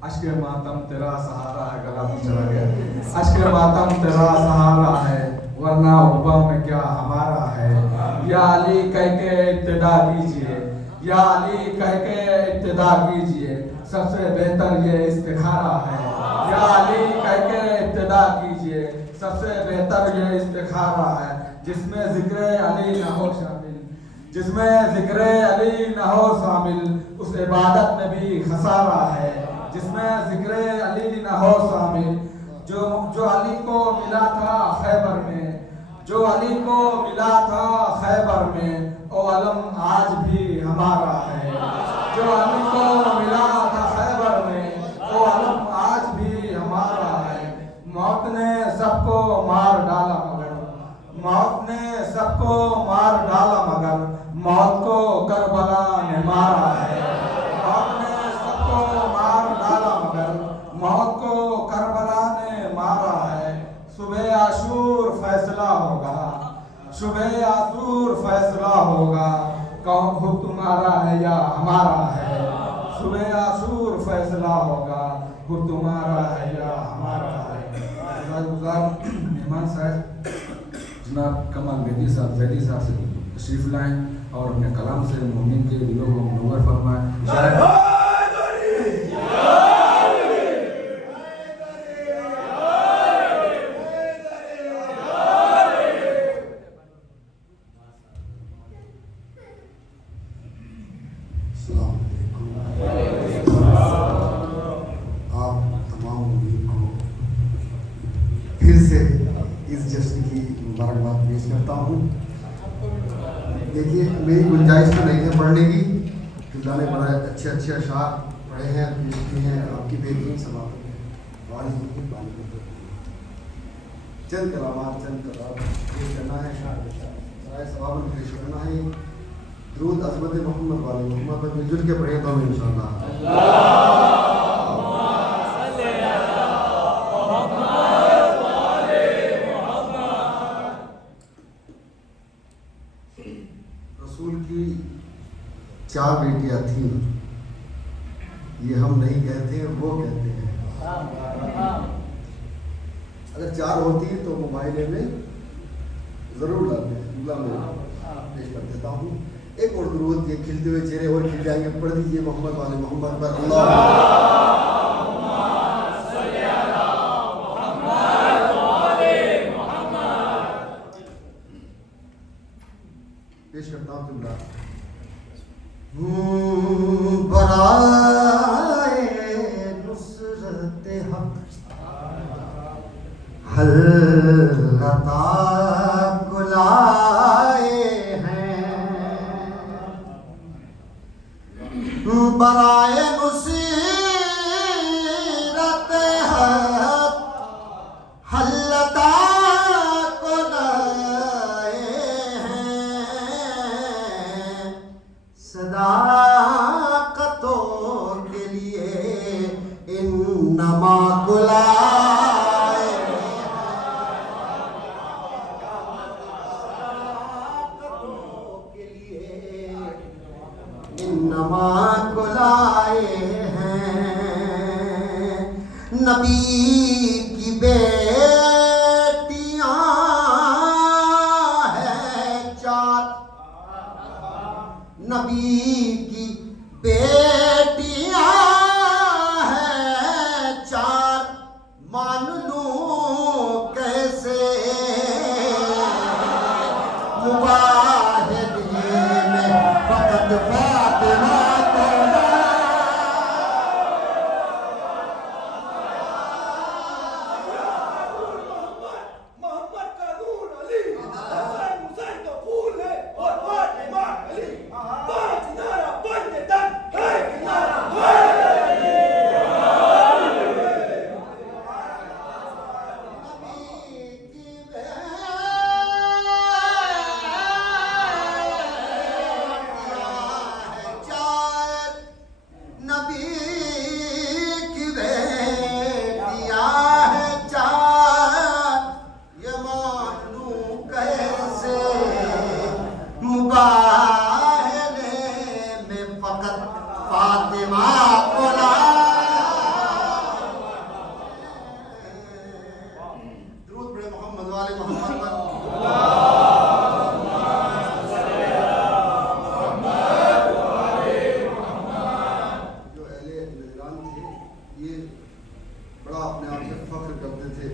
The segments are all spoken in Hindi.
अश्क मातम तेरा सहारा है, गला भी चला गया। अश्क मातम तेरा सहारा है, वरना उबा में क्या हमारा है। या अली कह के इब्तिदा कीजिए, या अली कह के इब्तिदा कीजिए, सबसे बेहतर ये इस्तिखारा है। या अली कह के इब्तिदा कीजिए, सबसे बेहतर ये इस्तिखारा है। जिसमें जिक्र अली न हो शामिल, जिसमें जिक्र अली न हो शामिल, उस इबादत में भी खसारा है। जिसमें जिक्र अली न हो शामिल, जो अली को मिला था खैबर में, जो अली को मिला था खैबर में, ओ अलम आज भी हमारा है। जो अली को मिला था खैबर में, ओ अलम आज भी हमारा है। मौत ने सबको मार डाला मगर, मौत ने सबको मार डाला मगर, मौत को करबला ने मारा है। मौत ने सबको मार डाला मगर, मौत को करबला ने मारा है। सुबह आशूर फैसला होगा, सुबह आशूर फैसला होगा, कौन हो तुम्हारा है या हमारा है। सुबह आशूर फैसला होगा, हो तुम्हारा है या हमारा है। मेहमान साहब जनाब कमाल जैदी साहब से तशरीफ लाएं और अपने कलाम से मोमिन के दिलों को मुनव्वर फरमाएं। देखिए मेरी गुंजाइश तो नहीं है पढ़ने की, फिलहाल बड़े अच्छे अच्छे अशार पढ़े हैं, पेश किए हैं। आपकी बेहतरीन समाप्त चंद कलामात पेश करना है, सराय सवाब पेश करना है। दुरूद अज़मत मोहम्मद वाले मोहम्मद पर मिलजुल के पढ़े तो इंशाअल्लाह। चार बेटियां थीं, ये हम नहीं कहते, वो कहते हैं। अगर चार होती तो मोबाइल में ज़रूर डालते, पेश कर देता हूँ। एक और दुरूद, ये खिलते हुए चेहरे और खिल जाएंगे, पढ़ दीजिए मोहम्मद वाले मोहम्मद पर पेश करता हूँ। तुमला बराए नुसरत हक हल्लता कुलाए हैं, बराए नुसरत हक हल्लता कुलाए हैं। सदाकतों के लिए इन्नमा कुलाए, सदाकतों के लिए इन्नमा कुलाए हैं। नबी की बेटियां हैं चार, नबी की बेटियां हैं चार, मान लूं कैसे मुबाहिदीन फकत फातिमा को बयान थे, ये बड़ा अपने आप से फख्र करते थे,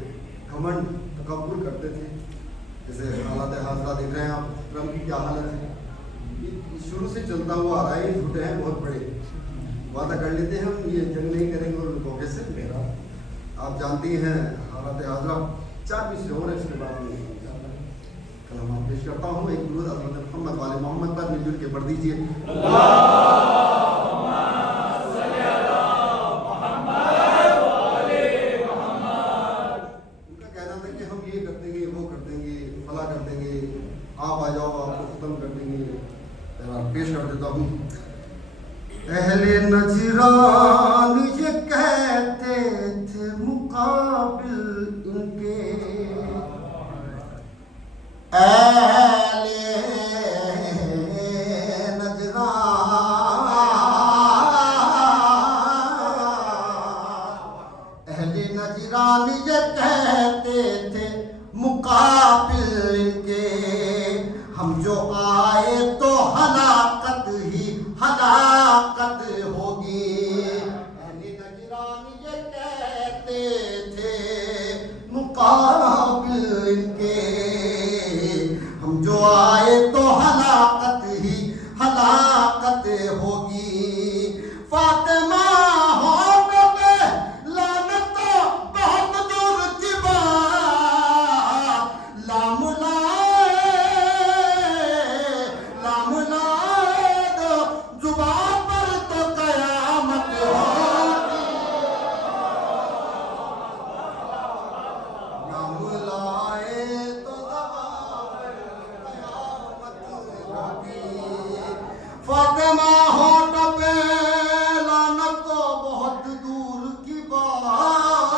घमंड तकब्बुर करते थे। जैसे हालात हाजरा देख रहे हैं आप, ट्रम्प की क्या हालत है, ये शुरू से चलता हुआ आ रहा है। झूठे हैं बहुत बड़े, वादा कर लेते हैं हम ये जंग नहीं करेंगे और धोखे से मेरा, आप जानती हैं हालात हाजरा। 4 मिसरे और इसके बाद में कलमा पेश करता हूँ। एक दुरूद हज़रत मोहम्मद वाले मोहम्मद पर मिलजुल के पढ़ दीजिए। आप आ जाओ, आपको खत्म कर देंगे। पेश कर देता हूँ। अहले नजरान ये कहते थे मुकाबिल इनके, अहले नजरान ये कहते थे मुकाबिल इनके, हम जो आए तो हलाकत ही हलाकत होगी। अहले नजरान ये कहते थे मुकाबिल इनके, हम जो आए तो हलाकत ही हलाकत होगी। फातिमा फातिमा होठ पे लानत तो बहुत दूर की बात,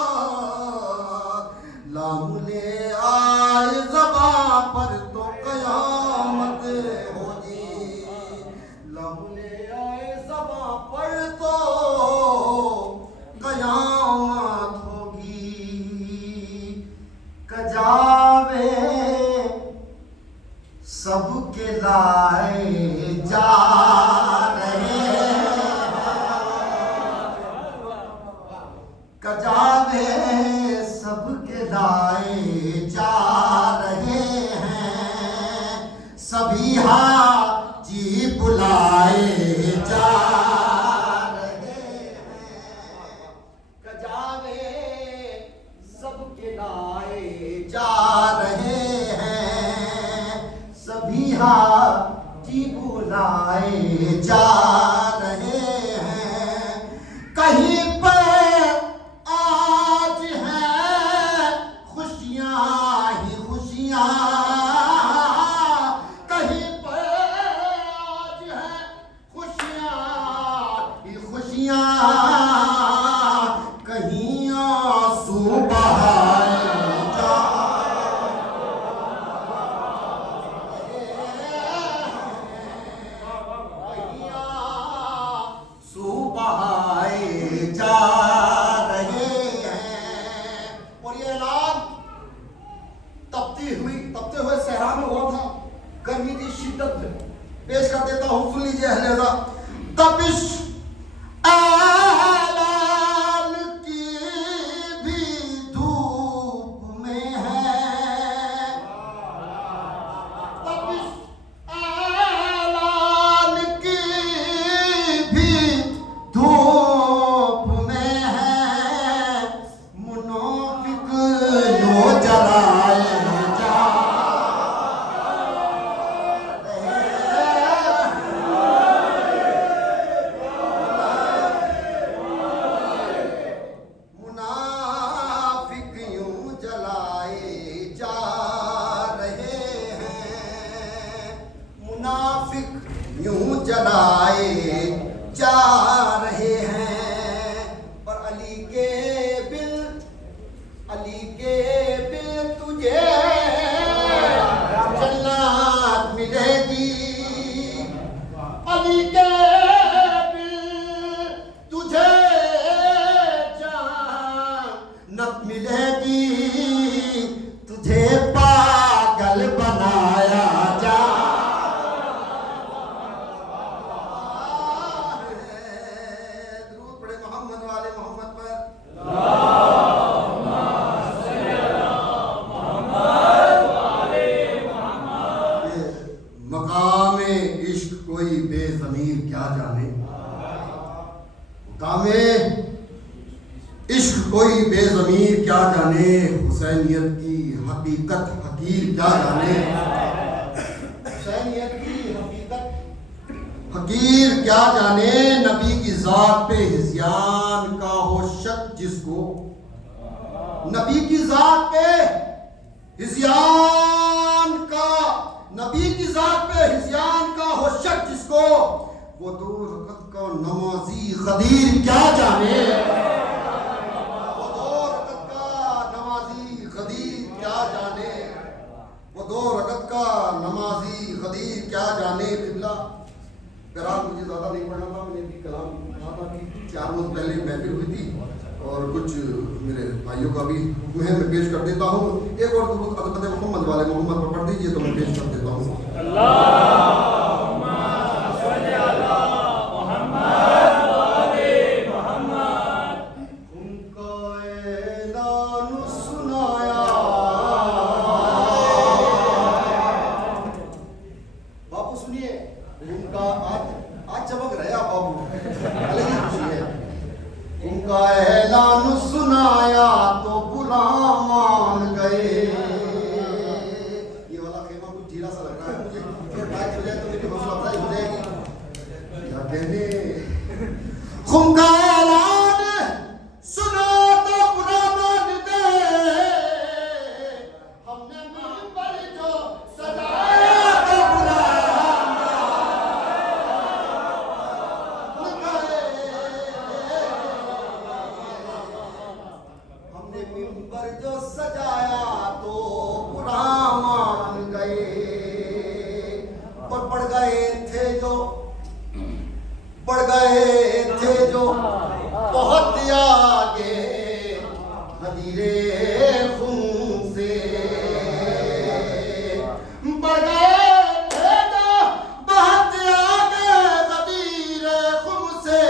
लाम ले आए ज़बां पर तो कयामत होगी। लाम ले आए ज़बां पर तो कयामत होगी। कजावे सबके लाए जा रहे कजावे सबके लाए जा रहे हैं, सभी हाजी बुलाए जा रहे हैं। कजावे सबके लाए जा रहे हैं, सभी हाजी बुलाए जा रहे हैं। कहीं पर आज है खुशियाँ ही खुशियाँ, कहीं पर कोई बेज़मीर क्या जाने, हुसैनियत की हकीकत हकीर क्या जाने। हुसैनियत की हकीकत हकीर क्या जाने, नबी की जात पे हिज़्यान का हो शक जिसको, नबी की जात पे हिज़्यान का, नबी की जात पे हिज़्यान का हो शक जिसको, वो 2 रकत का नमाजी खदीर क्या जाने। वो 2 रकत का नमाजी खदीर क्या जाने, वो 2 रकत का नमाजी खदीर क्या जाने। बिल्ला करार मुझे ज़्यादा नहीं पढ़ना था, मैंने भी कलाम कहा था कि 4 रोज़ पहले महफिल हुई थी और कुछ मेरे भाइयों का भी हुक्म है, मैं पेश कर देता हूँ। एक और दुरूद अदब मोहम्मद वाले मोहम्मद पर पढ़ दीजिए तो मैं पेश कर देता हूँ। अल्लाहुम्मा सल्ली अला मुहम्मद व आले मुहम्मद। उनका ऐलान सुनाया, बाबू सुनिए, उनका आज चमक रहे आप बाबू, अलग ही खुशी है। उनका ऐलान सुनाया तो बुरा मान गए। ये वाला खेमा कुछ ढीला सा लग रहा है मुझे, टाइट हो जाए तो मेरी हौसला अफजाई हो जाएगी। क्या कहने, उनका ऐलान सुना तो बुरा मान गए, हमने मिंबर जो सजाया तो बुरा मिंबर जो सजाया तो बुरा मान गए। और बढ़ गए थे जो बहुत आगे हदीरे खून से, बढ़ गए थे जो बहुत आगे हदीरे खून से,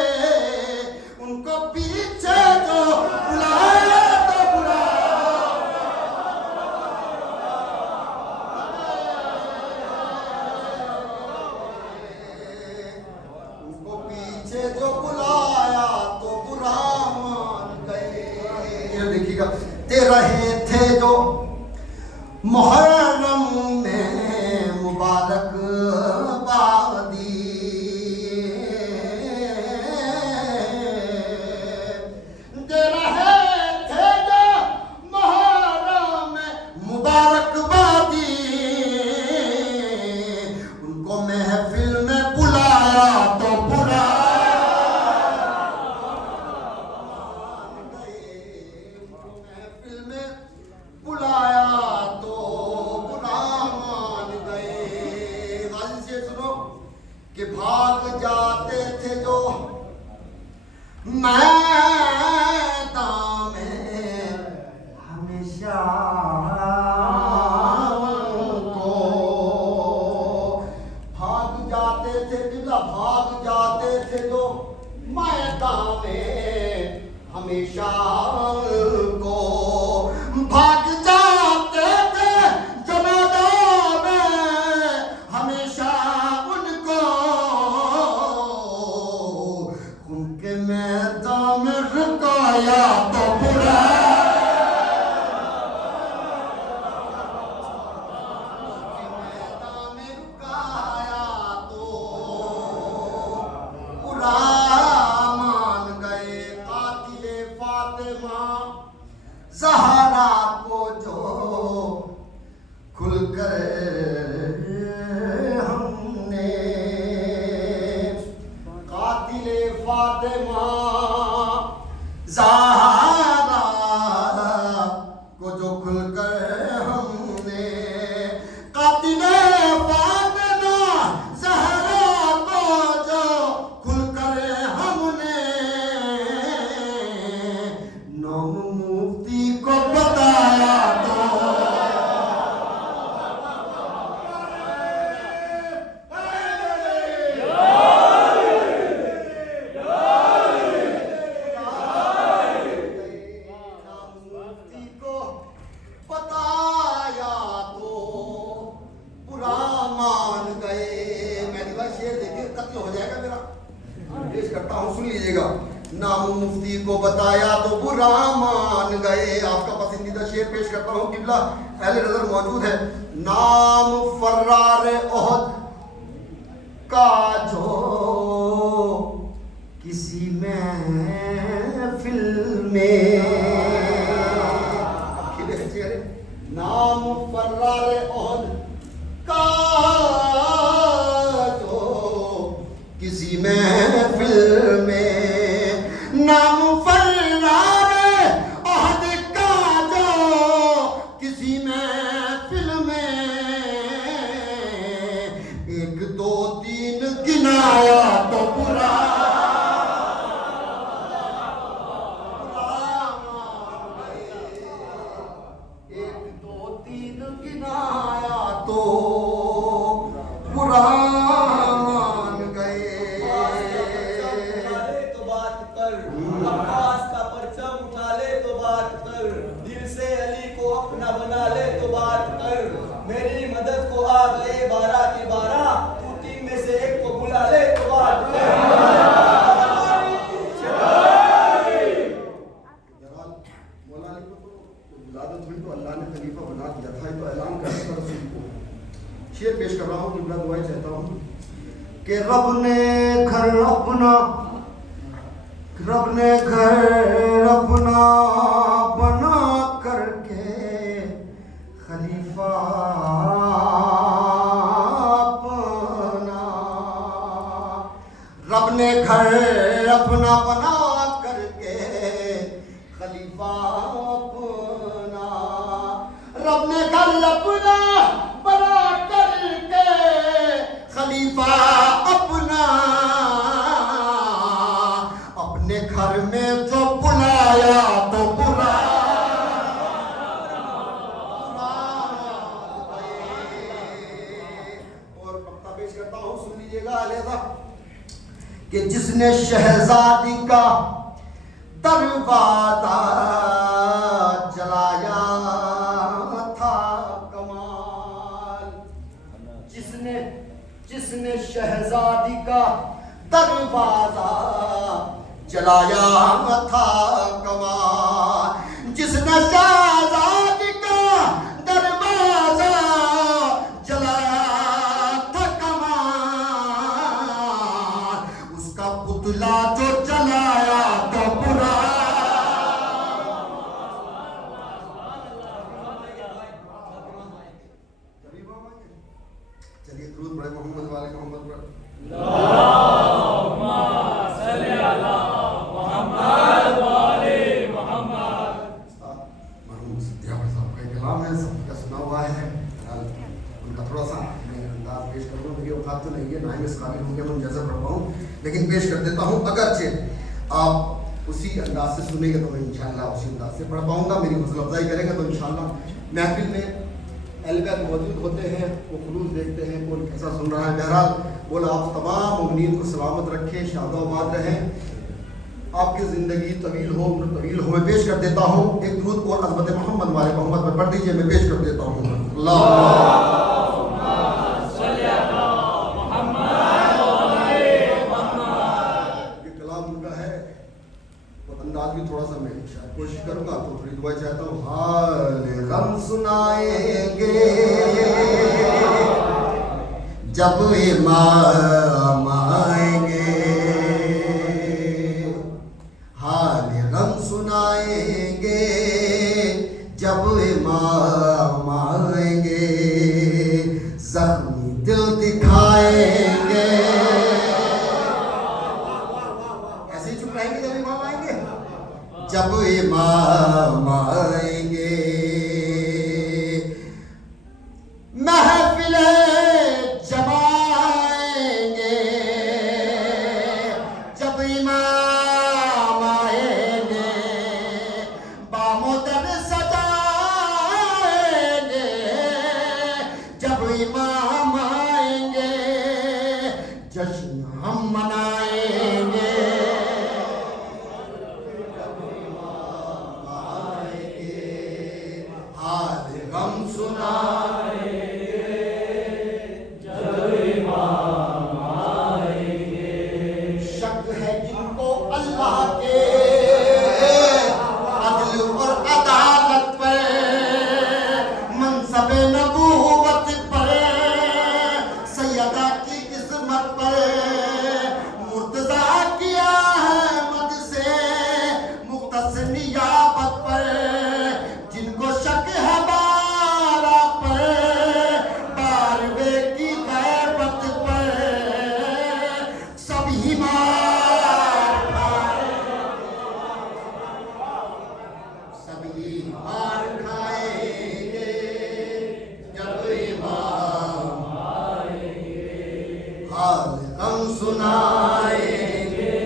उनको पीछे जो बुलाया तो बुरा, उनको पीछे जो बुलाया तो बुरा मान गए। ये देखिएगा, ते रहे थे जो मुहर्रम में मुबारक बादी, दे रहे थे जो मुहर्रम में मुबारकबादी, उनको महफिल में बुलाया तो बुरा मान गए। उनको महफिल में बुलाया तो बुरा मान गए। गाजी से सुनो कि भाग जाते थे जो मैदान में हमेशा को, भाग जाते थे बिल्ला, भाग जाते थे जो मैदान में हमेशा को, भाग जाते थे जो मैदान में हमेशा उनको, उनके मैदान में रुकाया तो बुरा, मैदान में रुकाया तो बुरा मान गए। कातिले फातिमा ज़हरा को जो खुलकर हमने, कातिले फातिमा ज़हरा को जो खुलकर हमने, कातिले फातिमा ज़हरा को जो खुलकर हमने, नाम मुफ्ती को बताया तो मुफ्ती को बताया तो बुरा मान गए। मैंने कहा शेर देखिए कत्ल हो जाएगा मेरा, पेश करता हूँ, सुन लीजिएगा। नाम मुफ्ती को बताया तो बुरा मान गए। आपका पसंदीदा शेर पेश करता हूँ किबला, अहले नजर मौजूद है। नाम फर्रार ओहद का जो किसी महफिल में, खिले चेहरे, नाम फर्रार ओहद का जो किसी महफिल में, नाम फर्रार ओहद का जो किसी महफिल में, एक दो तीन गिनाया तो बुरा तो बुरा मान गए। तो बात कर, अब्बास का परचम उठा ले तो बात कर, दिल से अली को अपना बना ले तो बात कर, मेरी मदद को आ गए 12 के 12, तू 3 में से एक को बुला ले तो बात कर। तो अल्लाह ने खलीफा बना दिया था, तो ऐलान करता था रसूल को। शेर पेश कर रहा हूँ, किबला दुआएं चाहता हूँ कि रब ने घर अपना बना करके खलीफा अपना, रब ने घर अपना बना करके खलीफा अपना, रब ने घर अपना बना करके खलीफा अपना, अपने घर में जो बुलाया तो बुरा और पक्का पेश करता हूँ, सुन लीजिएगा अलहदा, कि जिसने शहजादी का दरवाजा जलाया था कमाल, जिसने शहजादी का दरवाजा जलाया था कमाल, जिसने शहजादी का दरवाजा जलाया था कमाल, उसका पुतला जो जलाया तो बुरा। चलिए दुरूद पढ़े मोहम्मद वाले मोहम्मद पर। अल्लाहुम्मा सल्ली अला मुहम्मद व आले मुहम्मद। मरहूम सिद्दीक़ साहब का कलाम है, सबका सुना हुआ है, उनका थोड़ा सा मैं अंदाज पेश कर दूँ, मेरी औकात तो नहीं है, ना ही मैं इस काबिल हूँ कि मैं जज़ब पढ़ पाऊँ, लेकिन पेश कर देता हूँ। अगरचे आप उसी अंदाज से सुनेंगे तो मैं इंशाअल्लाह उसी अंदाज से पढ़ पाऊँगा, मेरी हौसला अफजाई करेंगे तो इंशाअल्लाह। महफिल में अहले मौजूद होते हैं, वो खुलूस देखते हैं कौन कैसा सुन रहा है। बहरहाल बोला आप तमाम मुमिनीन को सलामत रखें, शादाबाद रहें, आपकी ज़िंदगी तवील हो, उम्र तवील हो। मैं पेश कर देता हूँ एक दुरूद और अज़मत मोहम्मद वाले मोहम्मद पर पढ़ दीजिए, मैं पेश कर देता हूँ। अल्लाहुम्मा सल्ली अला मुहम्मद व आले मुहम्मद। ये कलाम उनका है, और अंदाज भी थोड़ा सा मैं शायद कोशिश करूँगा, तो थोड़ी दुआ चाहता हूँ। हाल गम सुनाएंगे जब इमाम आएंगे, हाल गम सुनाएंगे जब इमाम आएंगे, जख्मी दिल दिखाएंगे। ऐसे ही चुप रहेंगे जब इमाम आएंगे, जब इमाम आएंगे, महफिले जमाएंगे जब इमाम आएंगे, बामोदर सजाएंगे जब इमाम आएंगे, जश्न हम मनाएंगे जब इमाम आएंगे। नियाबत पर, जिनको शक है बारा पर, बारवे की गैबत पर, सभी मार खाएंगे जब इमाम हाल हम सुनाएंगे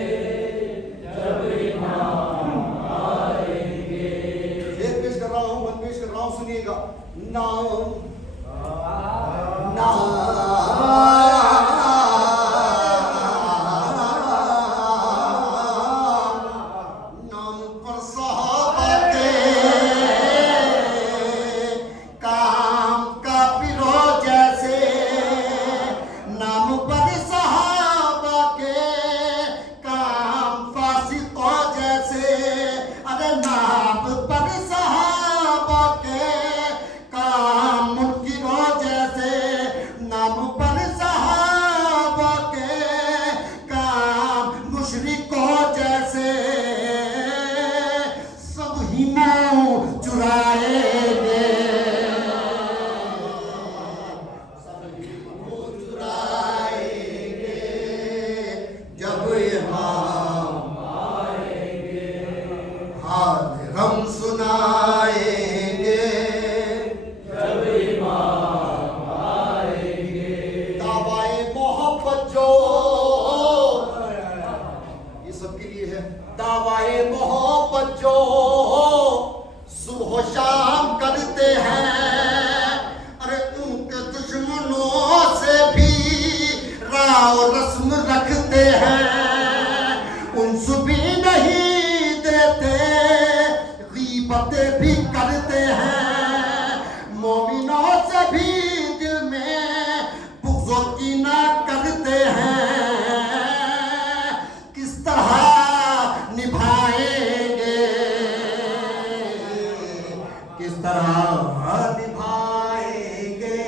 जब इमाम आएंगे। शेर पेश कर रहा हूँ, मन पेश कर रहा हूँ, सुनिएगा। नाम नाम पर सहाबा के काम का पिरो जैसे, नाम पर सहाबा के काम फासिकों जैसे, अरे नाम पर सहाबा के काम मुनकिरों जैसे, नाम पर सहाबा के काम मुशरिकों जैसे, सब ही मुंह चुराएंगे, सब ही मुंह चुराएंगे जब इमाम आएंगे, हाल हम सुनाएंगे जब इमाम आएंगे। दावाए मोहब्बत जो ये सबके लिए है, दावाए मोहब्बत जो सुबह शाम करते हैं, अरे उनके दुश्मनों से भी राव रस्म रखते हैं, उनसे भी नहीं देते, गीबतें भी करते हैं, मोमिनों से भी दिल में बुग़्ज़ कीना करते हैं, किस तरह निभाएंगे, किस तरह निभाएंगे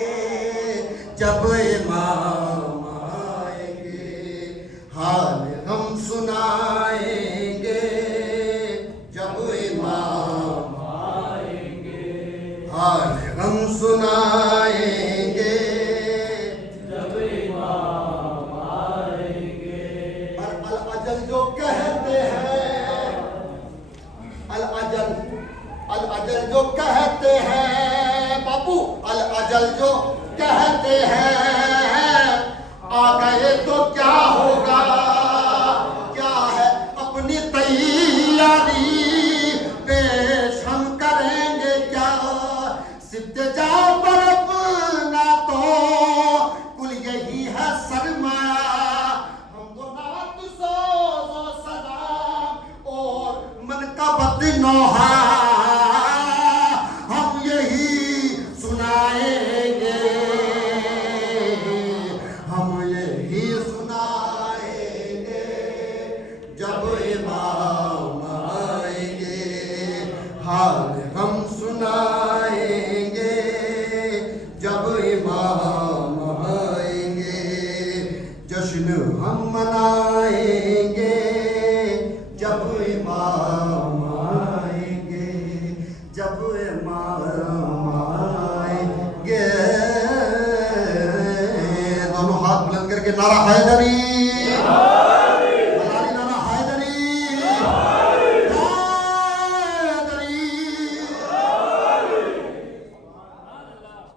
जब इमाम आएंगे, हाल हम सुनाएंगे जब इमाम आएंगे, हाल हम सुनाएंगे जब इमाम आएंगे। और अल अजल जो कहते हैं, अल अजल जो कहते हैं बाबू, अल अजल जो कहते हैं, आ गए तो क्या होगा, क्या है अपनी तैयारी पेश हम करेंगे क्या, सिद्ध जाओ पर अपना तो कुल यही है सरमाया, हम तो नात सोज़ो सलाम और मन का बदनोहा हम यही सुनाएंगे, हम यही सुनाएंगे जब इमाम आएंगे, हाल हम सुनाएंगे जब इमाम आएंगे, जश्न हम मनाएंगे जब इमाम आएंगे, जब इमाम आएंगे। दोनों हाथ बुलंद करके नारा हैदरी